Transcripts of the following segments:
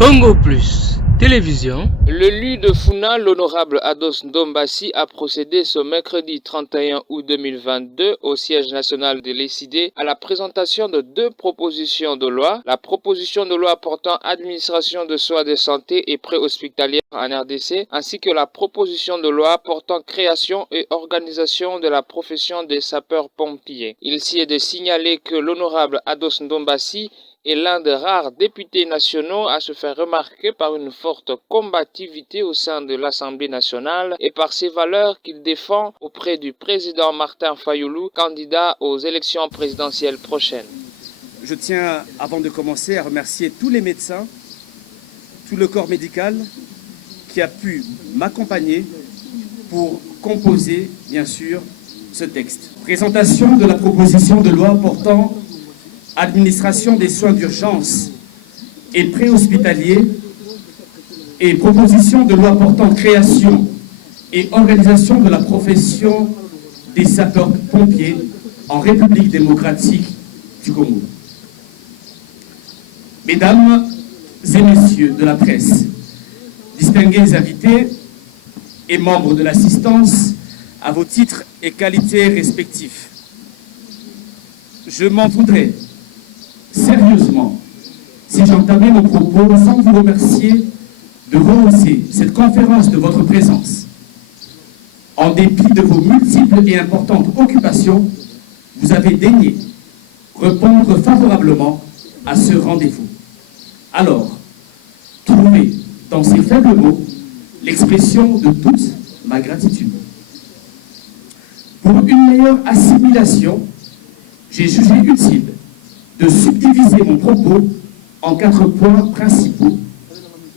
Congo Plus, télévision. L'élu de Funa, l'honorable Ados Ndombassi, a procédé ce mercredi 31 août 2022 au siège national de l'ECD à la présentation de deux propositions de loi. La proposition de loi portant administration de soins de santé et préhospitalière en RDC, ainsi que la proposition de loi portant création et organisation de la profession des sapeurs-pompiers. Il s'y est de signaler que l'honorable Ados Ndombassi est l'un des rares députés nationaux à se faire remarquer par une forte combativité au sein de l'Assemblée nationale et par ses valeurs qu'il défend auprès du président Martin Fayulu, candidat aux élections présidentielles prochaines. Je tiens, avant de commencer, à remercier tous les médecins, tout le corps médical qui a pu m'accompagner pour composer, bien sûr, ce texte. Présentation de la proposition de loi portant administration des soins d'urgence et préhospitaliers et proposition de loi portant création et organisation de la profession des sapeurs-pompiers en République démocratique du Congo. Mesdames et messieurs de la presse, distingués invités et membres de l'assistance à vos titres et qualités respectifs, je m'en voudrais sérieusement si j'entamais mon propos sans vous remercier de rehausser cette conférence de votre présence. En dépit de vos multiples et importantes occupations, vous avez daigné répondre favorablement à ce rendez-vous. Alors, trouvez dans ces faibles mots l'expression de toute ma gratitude. Pour une meilleure assimilation, j'ai jugé utile de subdiviser mon propos en 4 points principaux.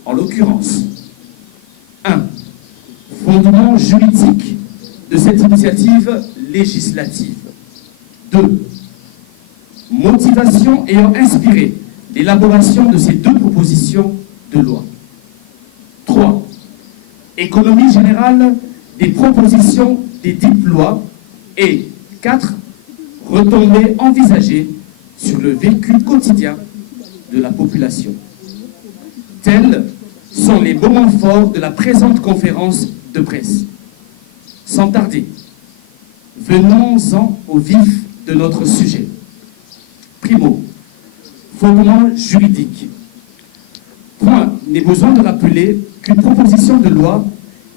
En l'occurrence, 1. Fondement juridique de cette initiative législative. 2. Motivation ayant inspiré l'élaboration de ces deux propositions de loi. 3. Économie générale des propositions des dites lois. Et 4. Retombées envisagées sur le vécu quotidien de la population. Tels sont les moments forts de la présente conférence de presse. Sans tarder, venons-en au vif de notre sujet. Primo, fondement juridique. Point n'est besoin de rappeler qu'une proposition de loi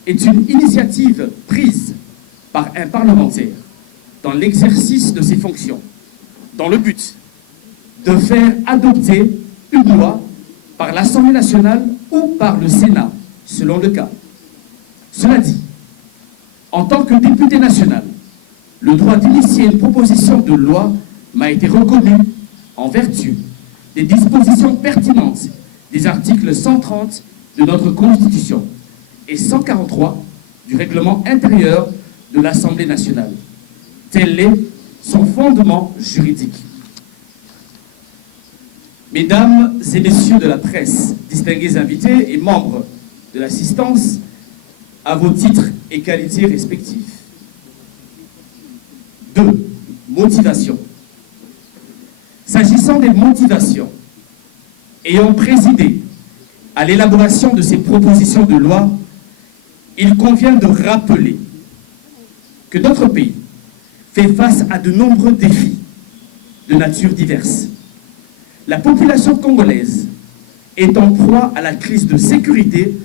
est une initiative prise par un parlementaire dans l'exercice de ses fonctions, dans le but de faire adopter une loi par l'Assemblée nationale ou par le Sénat, selon le cas. Cela dit, en tant que député national, le droit d'initier une proposition de loi m'a été reconnu en vertu des dispositions pertinentes des articles 130 de notre Constitution et 143 du règlement intérieur de l'Assemblée nationale. Tel est son fondement juridique. Mesdames et messieurs de la presse, distingués invités et membres de l'assistance, à vos titres et qualités respectifs. 2. Motivation. S'agissant des motivations, ayant présidé à l'élaboration de ces propositions de loi, il convient de rappeler que notre pays fait face à de nombreux défis de nature diverse. La population congolaise est en proie à la crise de sécurité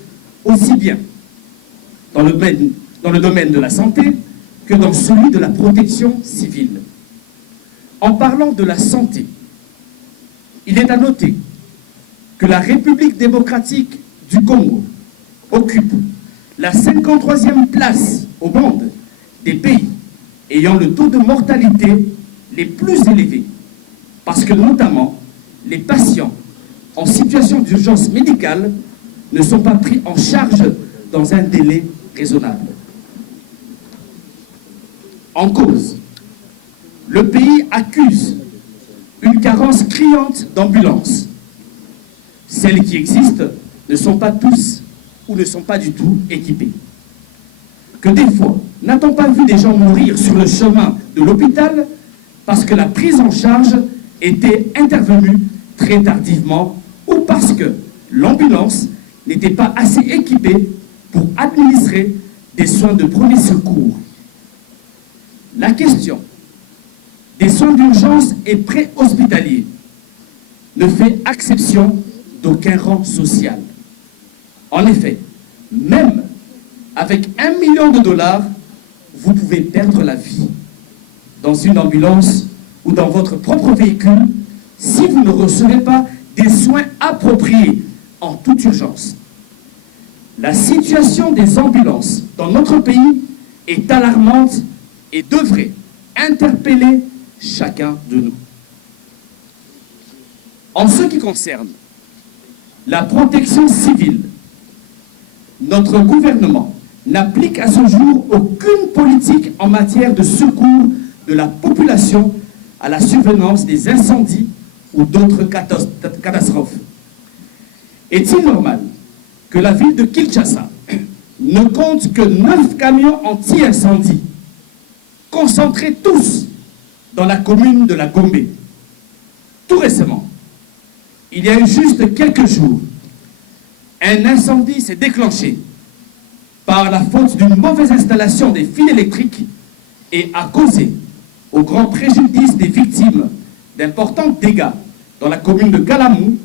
aussi bien dans le domaine de la santé que dans celui de la protection civile. En parlant de la santé, il est à noter que la République démocratique du Congo occupe la 53e place au monde des pays ayant le taux de mortalité les plus élevés, parce que notamment les patients en situation d'urgence médicale ne sont pas pris en charge dans un délai raisonnable. En cause, le pays accuse une carence criante d'ambulances. Celles qui existent ne sont pas tous ou ne sont pas du tout équipées. Que des fois, n'a-t-on pas vu des gens mourir sur le chemin de l'hôpital parce que la prise en charge était intervenue très tardivement ou parce que l'ambulance n'était pas assez équipée pour administrer des soins de premier secours. La question des soins d'urgence et préhospitaliers ne fait exception d'aucun rang social. En effet, même avec $1 million, vous pouvez perdre la vie dans une ambulance ou dans votre propre véhicule si vous ne recevez pas des soins appropriés en toute urgence. La situation des ambulances dans notre pays est alarmante et devrait interpeller chacun de nous. En ce qui concerne la protection civile, notre gouvernement n'applique à ce jour aucune politique en matière de secours de la population à la survenance des incendies ou d'autres catastrophes. Est-il normal que la ville de Kinshasa ne compte que 9 camions anti-incendie, concentrés tous dans la commune de la Gombe? Tout récemment, il y a eu juste quelques jours, un incendie s'est déclenché par la faute d'une mauvaise installation des fils électriques et a causé, au grand préjudice des victimes, d'importants dégâts dans la commune de Galamou,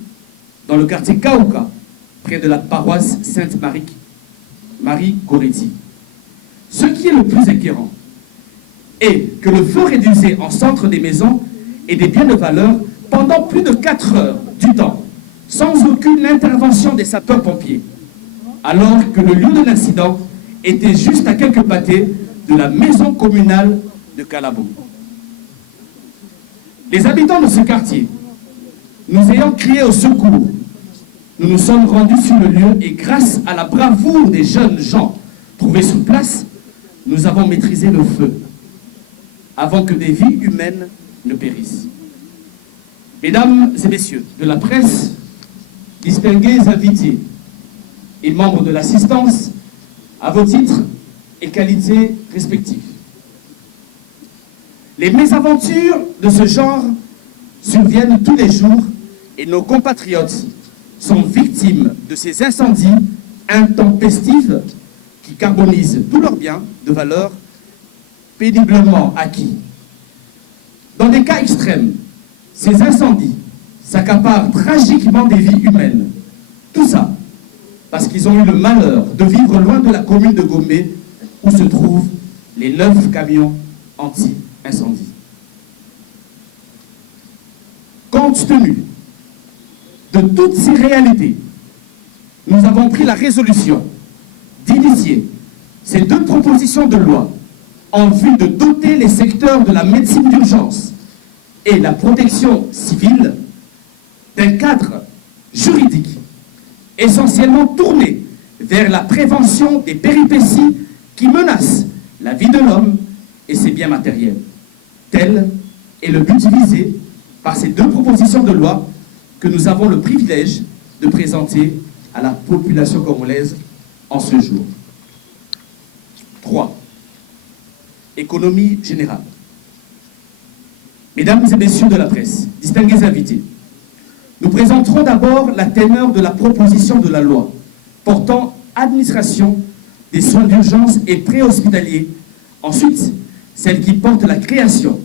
dans le quartier Kaouka, près de la paroisse Sainte-Marie-Goretti. Ce qui est le plus écœurant est que le feu réduisait en centre des maisons et des biens de valeur pendant plus de 4 heures du temps, sans aucune intervention des sapeurs-pompiers, alors que le lieu de l'incident était juste à quelques pâtés de la maison communale de Kalabou. Les habitants de ce quartier, nous ayant crié au secours, nous nous sommes rendus sur le lieu et grâce à la bravoure des jeunes gens trouvés sur place, nous avons maîtrisé le feu avant que des vies humaines ne périssent. Mesdames et messieurs de la presse, distingués invités et membres de l'assistance, à vos titres et qualités respectifs. Les mésaventures de ce genre surviennent tous les jours et nos compatriotes sont victimes de ces incendies intempestifs qui carbonisent tous leurs biens de valeur péniblement acquis. Dans des cas extrêmes, ces incendies s'accaparent tragiquement des vies humaines. Tout ça parce qu'ils ont eu le malheur de vivre loin de la commune de Gombe où se trouvent les 9 camions anti-incendie. Compte tenu de toutes ces réalités, nous avons pris la résolution d'initier ces 2 propositions de loi en vue de doter les secteurs de la médecine d'urgence et la protection civile d'un cadre juridique essentiellement tourné vers la prévention des péripéties qui menacent la vie de l'homme et ses biens matériels. Tel est le but visé par ces 2 propositions de loi que nous avons le privilège de présenter à la population congolaise en ce jour. 3. Économie générale. Mesdames et messieurs de la presse, distingués invités, nous présenterons d'abord la teneur de la proposition de la loi portant administration des soins d'urgence et préhospitaliers. Ensuite, celle qui porte la création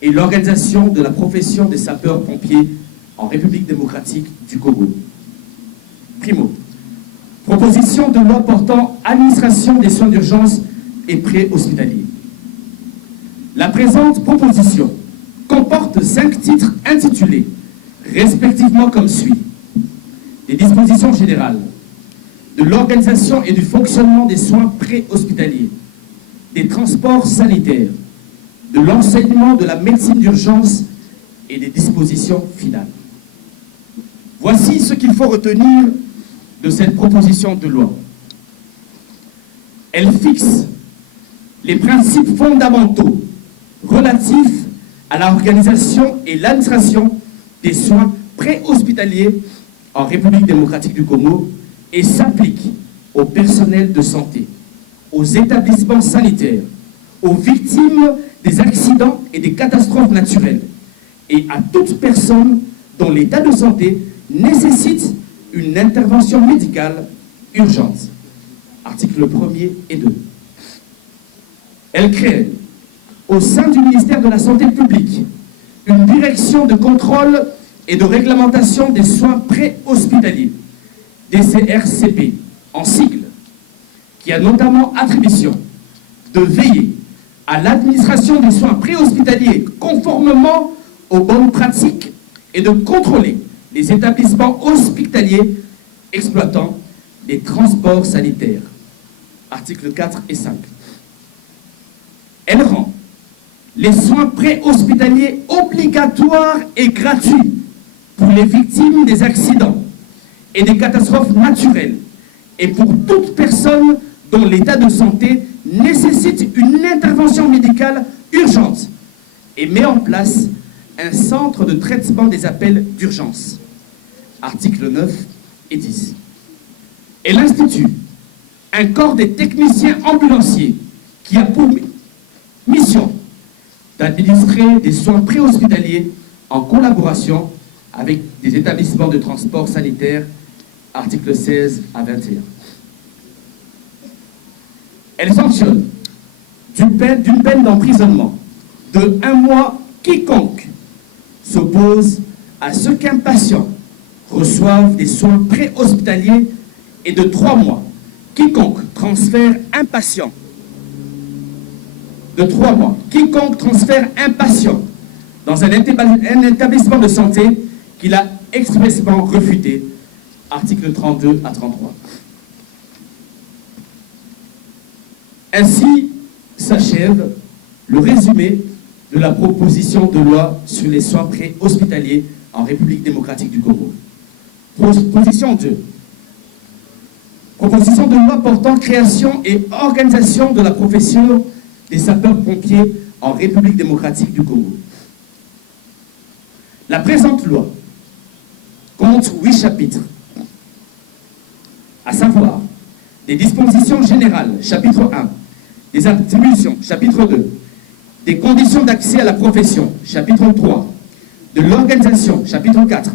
et l'organisation de la profession des sapeurs-pompiers en République démocratique du Congo. Primo, proposition de loi portant administration des soins d'urgence et préhospitaliers. La présente proposition comporte 5 titres intitulés respectivement comme suit: des dispositions générales, de l'organisation et du fonctionnement des soins préhospitaliers, des transports sanitaires, de l'enseignement de la médecine d'urgence et des dispositions finales. Voici ce qu'il faut retenir de cette proposition de loi. Elle fixe les principes fondamentaux relatifs à l'organisation et l'administration des soins préhospitaliers en République démocratique du Congo et s'applique au personnel de santé, aux établissements sanitaires, aux victimes des accidents et des catastrophes naturelles et à toute personne dont l'état de santé nécessite une intervention médicale urgente. Articles 1er et 2. Elle crée, au sein du ministère de la Santé publique, une direction de contrôle et de réglementation des soins préhospitaliers, DCRCP, en sigle, qui a notamment attribution de veiller à l'administration des soins préhospitaliers conformément aux bonnes pratiques et de contrôler les établissements hospitaliers exploitant les transports sanitaires. Articles 4 et 5. Elle rend les soins préhospitaliers obligatoires et gratuits pour les victimes des accidents et des catastrophes naturelles et pour toute personne dont l'état de santé nécessite une intervention médicale urgente et met en place un centre de traitement des appels d'urgence. Articles 9 et 10. Elle institue un corps des techniciens ambulanciers qui a pour mission d'administrer des soins préhospitaliers en collaboration avec des établissements de transport sanitaire, articles 16 à 21. Elle sanctionne d'une peine d'emprisonnement de 1 mois quiconque s'oppose à ce qu'un patient reçoive des soins préhospitaliers et de 3 mois quiconque transfère un patient de 3 mois. Quiconque transfère un patient dans un établissement de santé qu'il a expressément refuté. Articles 32 à 33. Ainsi s'achève le résumé de la proposition de loi sur les soins préhospitaliers en République démocratique du Congo. Proposition 2. Proposition de loi portant création et organisation de la profession des sapeurs-pompiers en République démocratique du Congo. La présente loi compte 8 chapitres, à savoir des dispositions générales, chapitre 1, des attributions, chapitre 2, des conditions d'accès à la profession, chapitre 3, de l'organisation, chapitre 4,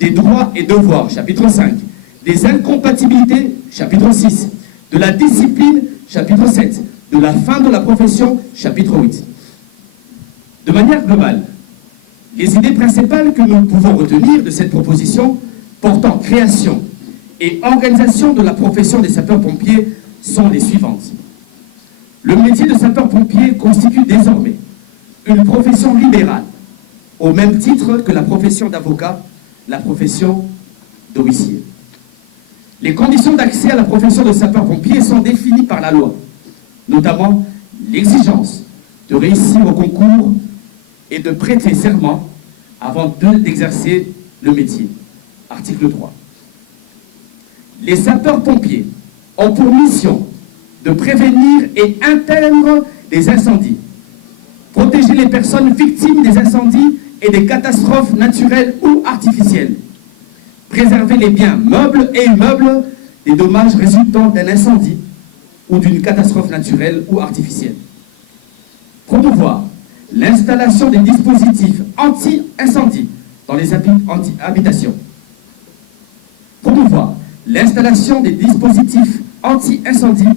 des droits et devoirs, chapitre 5, des incompatibilités, chapitre 6, de la discipline, chapitre 7, de la fin de la profession, chapitre 8. De manière globale, les idées principales que nous pouvons retenir de cette proposition portant création et organisation de la profession des sapeurs-pompiers sont les suivantes. Le métier de sapeur-pompier constitue désormais une profession libérale, au même titre que la profession d'avocat, la profession d'officier. Les conditions d'accès à la profession de sapeur-pompier sont définies par la loi, notamment l'exigence de réussir au concours et de prêter serment avant d'exercer le métier. Article 3. Les sapeurs-pompiers ont pour mission de prévenir et éteindre les incendies, protéger les personnes victimes des incendies et des catastrophes naturelles ou artificielles, préserver les biens meubles et immeubles des dommages résultant d'un incendie ou d'une catastrophe naturelle ou artificielle, promouvoir l'installation des dispositifs anti-incendie dans les habitations, promouvoir l'installation des dispositifs anti-incendie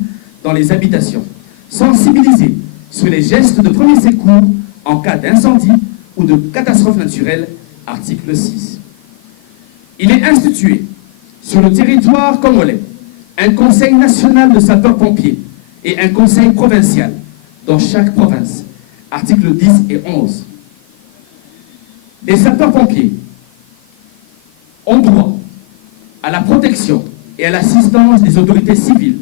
dans les habitations, sensibiliser sur les gestes de premier secours en cas d'incendie ou de catastrophe naturelle, article 6. Il est institué sur le territoire congolais un conseil national de sapeurs-pompiers et un conseil provincial dans chaque province, articles 10 et 11. Les sapeurs-pompiers ont droit à la protection et à l'assistance des autorités civiles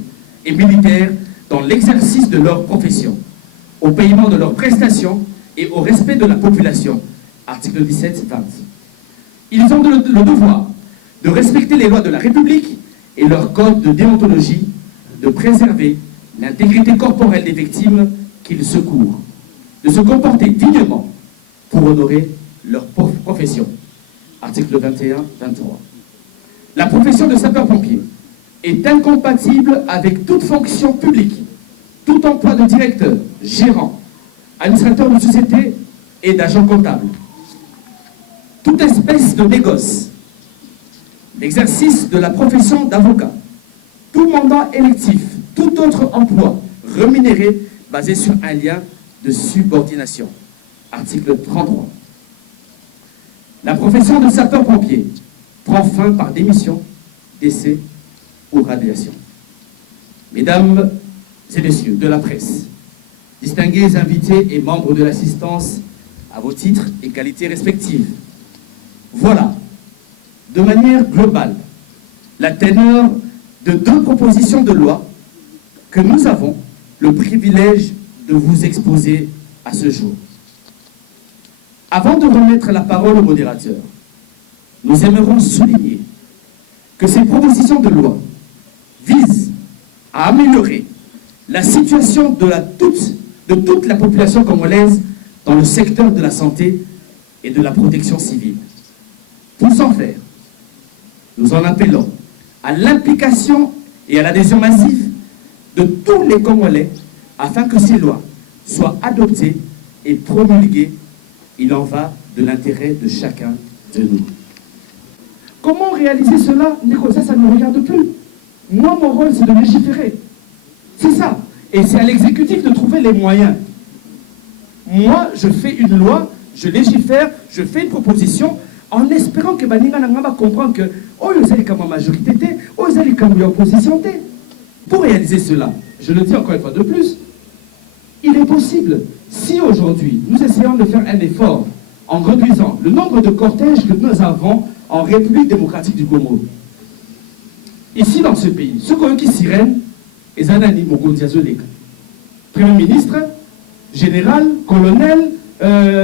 et militaires dans l'exercice de leur profession, au paiement de leurs prestations et au respect de la population, article 17-20. Ils ont le devoir de respecter les lois de la République et leur code de déontologie, de préserver l'intégrité corporelle des victimes qu'ils secourent, de se comporter dignement pour honorer leur profession. Article 21-23. La profession de sapeur-pompier est incompatible avec toute fonction publique, tout emploi de directeur, gérant, administrateur de société et d'agent comptable, toute espèce de négoce, l'exercice de la profession d'avocat, tout mandat électif, tout autre emploi rémunéré basé sur un lien de subordination. Article 33. La profession de sapeur-pompier prend fin par démission, décès ou radiation. Mesdames et messieurs de la presse, distingués invités et membres de l'assistance à vos titres et qualités respectives, voilà, de manière globale, la teneur de 2 propositions de loi que nous avons le privilège de vous exposer à ce jour. Avant de remettre la parole au modérateur, nous aimerons souligner que ces propositions de loi visent à améliorer la situation de toute la population congolaise dans le secteur de la santé et de la protection civile. Pour ce faire, nous en appelons à l'implication et à l'adhésion massive de tous les Congolais afin que ces lois soient adoptées et promulguées. Il en va de l'intérêt de chacun de nous. Comment réaliser cela, Nico? Ça ne me regarde plus. Moi, mon rôle, c'est de légiférer. C'est ça. Et c'est à l'exécutif de trouver les moyens. Moi, je fais une loi, je légifère, je fais une proposition, en espérant que Baninga Nangaba comprenne que oh, ils ont comme majorité, oh, ils ont comme opposition. Pour réaliser cela, je le dis encore une fois de plus, il est possible, si aujourd'hui nous essayons de faire un effort en réduisant le nombre de cortèges que nous avons en République démocratique du Congo. Ici dans ce pays, ceux qui sirène, et Zanani Mokondiazolek, Premier ministre, général, colonel,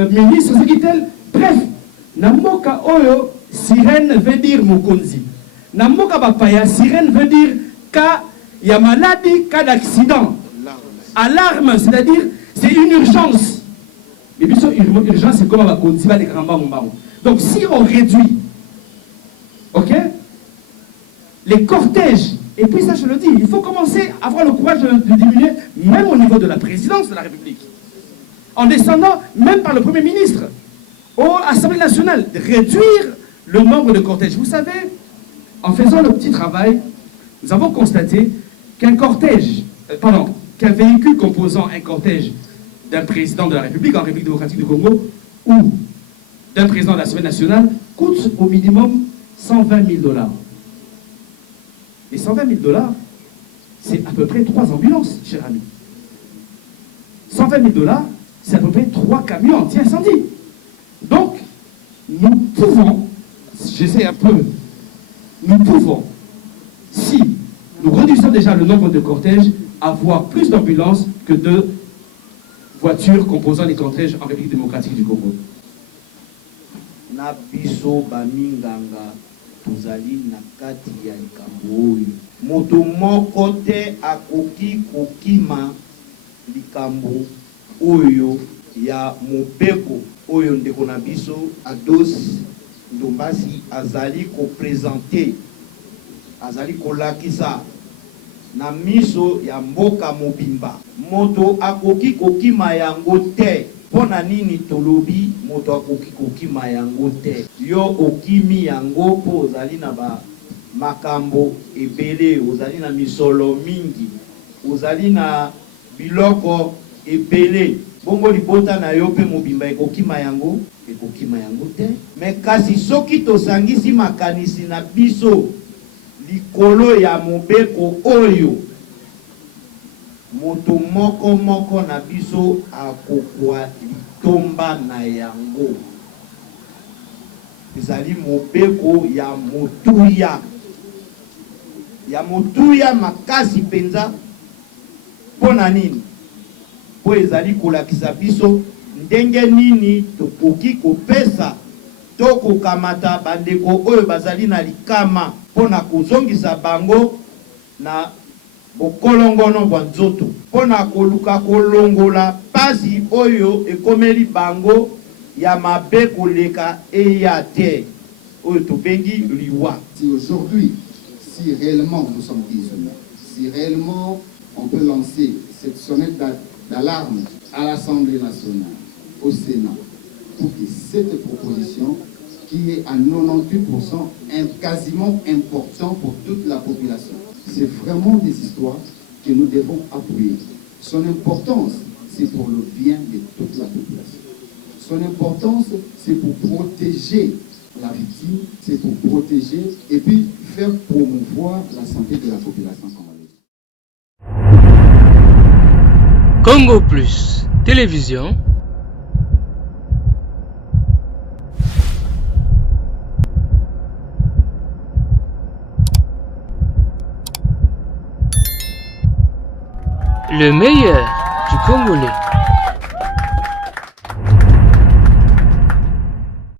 ministre, secrétaire, bref, Namoka Oyo, sirène veut dire Mokonzi. Namoka Bapaya, sirène veut dire cas, il y a maladie, cas d'accident. Alarme, c'est-à-dire, c'est une urgence. Mais bien sûr, urgence, c'est comme Mokonzi, les grands bambous. Donc, si on réduit, ok, les cortèges, et puis ça, je le dis, il faut commencer à avoir le courage de diminuer, même au niveau de la présidence de la République. En descendant, même par le Premier ministre, à l'Assemblée nationale, de réduire le nombre de cortèges. Vous savez, en faisant le petit travail, nous avons constaté qu'un véhicule composant un cortège d'un président de la République en République démocratique du Congo ou d'un président de l'Assemblée nationale coûte au minimum 120 000 $. Et 120 000 $, c'est à peu près 3 ambulances, cher ami. 120 000 $, c'est à peu près 3 camions anti-incendie. Donc, nous pouvons, j'essaie un peu, nous pouvons, si nous réduisons déjà le nombre de cortèges, avoir plus d'ambulances que de voitures composant les cortèges en République démocratique du Congo. Na biso baminganga tozali na kati ya likambo oyo. Moto moko te akoki kokima likambo oyo ya mobeko oyo ndeko na biso Ados Ndombasi azali ko présenter, azali kolakisa na miso ya mboka mobimba. Moto akoki kokima yango te. Pona nini tolobi moto akoki kokima yango te? Yo okimi yango po ozali na ba makambo ebele, ozali na misolo mingi, ozali na biloko ebele. Bongo libota na yo pe mobimba ekokima yango te. Me kasi soki tosangisi makanisi na biso likolo ya mobeko oyo, moto moko na biso akokwa litomba na yango. Ezali mobeko ya motuya makasi penza. Pona nini? Po ezali kolakisa biso ndenge nini tokoki kopesa to kokamata bandeko oyo bazali na likama pona kozongisa bango na bokolongono bwa nzoto, pona koluka kolongola pasi oyo ekomeli bango ya mabe koleka eya te oyo tobengi liwa. Si aujourd'hui, si réellement nous sommes désolés, si réellement on peut lancer cette sonnette d'alarme à l'Assemblée nationale, au Sénat, pour que cette proposition qui est à 98% quasiment important pour toute la population. C'est vraiment des histoires que nous devons appuyer. Son importance, c'est pour le bien de toute la population. Son importance, c'est pour protéger la victime, c'est pour protéger et puis faire promouvoir la santé de la population congolaise. Congo Plus Télévision. Le meilleur du Congolais.